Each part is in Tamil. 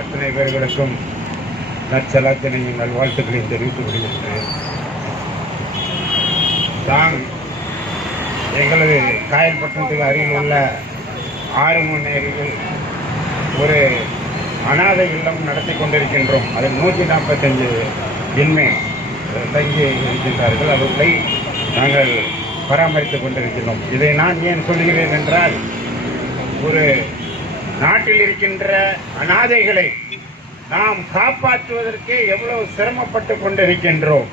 அத்தனை பேர்களுக்கும் நற்சலாத்தினையும் நல்வாழ்த்துக்களையும் தெரிவித்துக் கொள்கின்றேன். தான் எங்களது காயல்பட்டினத்துக்கு அருகில் உள்ள ஆறு முன்னேறியில் ஒரு அனாதை இல்லம் நடத்தி கொண்டிருக்கின்றோம். அதில் நூற்றி நாற்பத்தஞ்சு இன்மை தங்கி இருக்கின்றார்கள். அவர்களை நாங்கள் பராமரித்துக் கொண்டிருக்கிறோம் இதை நான் ஏன் சொல்கிறேன் என்றால் ஒரு நாட்டில் இருக்கின்ற அனாதைகளை நாம் காப்பாற்றுவதற்கு எவ்வளவு சிரமப்பட்டு கொண்டிருக்கின்றோம்.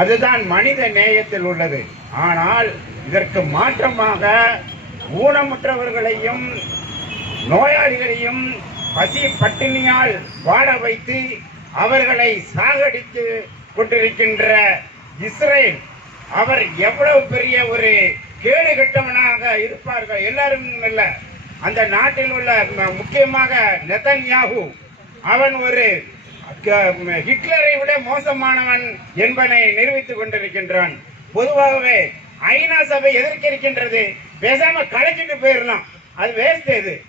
அதுதான் மனித நேயத்தில் உள்ளது. ஆனால் இதற்கு மாற்றமாக ஊனமுற்றவர்களையும் நோயாளிகளையும் பசி பட்டினியால் வாட வைத்து அவர்களை சாகடித்து கொண்டிருக்கின்ற இஸ்ரேல் அவர் எவ்வளவு பெரிய ஒரு கேடு கெட்டவனாக இருப்பார்கள். எல்லாரும் இல்லை அந்த நாட்டில் உள்ள முக்கியமாக நெதன்யாகு அவன் ஒரு க- ஹிட்லரை விட மோசமானவன் என்பனை நிரூபித்துக் கொண்டிருக்கின்றான். பொதுவாகவே ஐநா சபை எதிர்க்க இருக்கின்றது? பேசாம கலைச்சிட்டு போயிடலாம் அது வேஸ்ட் இது.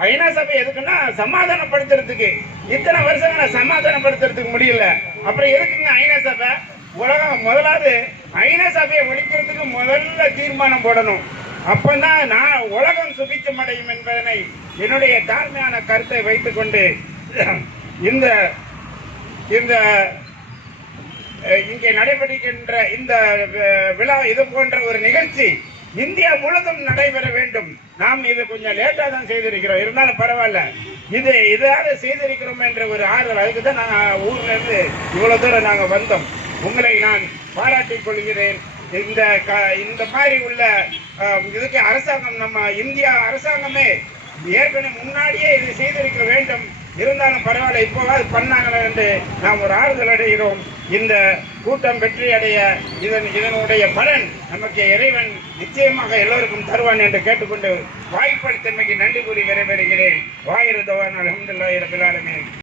ஐநா சபை எதுக்குன்னா சமாதானப்படுத்துறதுக்கு. இத்தனை வருஷம் நான் சமாதானப்படுத்துறதுக்கு முடியல. அப்புறம் எதுக்குங்க ஐநா சபை? உலகம் முதலாவது ஐநா சபையை ஒழிக்கிறதுக்கு முதல்ல தீர்மானம் போடணும். அப்பதான் நான் உலகம் சுபிச்சம் அடையும் என்பதனை என்னுடைய தாழ்மையான கருத்தை வைத்துக்கொண்டு இந்த இந்த இங்கே நடைபெறுகின்ற இந்த விழா இது போன்ற ஒரு நிகழ்ச்சி இந்தியா முழுதும் நடைபெற வேண்டும். நாம் இது கொஞ்சம் லேட்டாக தான் செய்திருக்கிறோம். இருந்தாலும் பரவாயில்ல. இது இதாக செய்திருக்கிறோம் என்ற ஒரு ஆறுதல். அதுக்கு தான் நாங்கள் ஊர்லேருந்து இவ்வளோ தூரம் நாங்கள் வந்தோம். உங்களை நான் பாராட்டிக் கொள்கிறேன். இந்த க- இந்த மாதிரி உள்ள இதுக்கு அரசாங்கம் நம்ம இந்தியா அரசாங்கமே ஏற்கனவே முன்னாடியே இது செய்திருக்க வேண்டும். இருந்தாலும் பரவாயில்ல இப்போவாது பண்ணாங்களே என்று நாம் ஒரு ஆறுதல் அடைகிறோம். இந்த கூட்டம் வெற்றி அடைய இதன் இதனுடைய பலன் நமக்கு இறைவன் நிச்சயமாக எல்லோருக்கும் தருவான் என்று கேட்டுக்கொண்டு வாய்ப்பளித்தமைக்கு நன்றி கூறி விடைபெறுகிறேன். வாயிரு தவான் அலமதுல்லா இரபிலாலுமே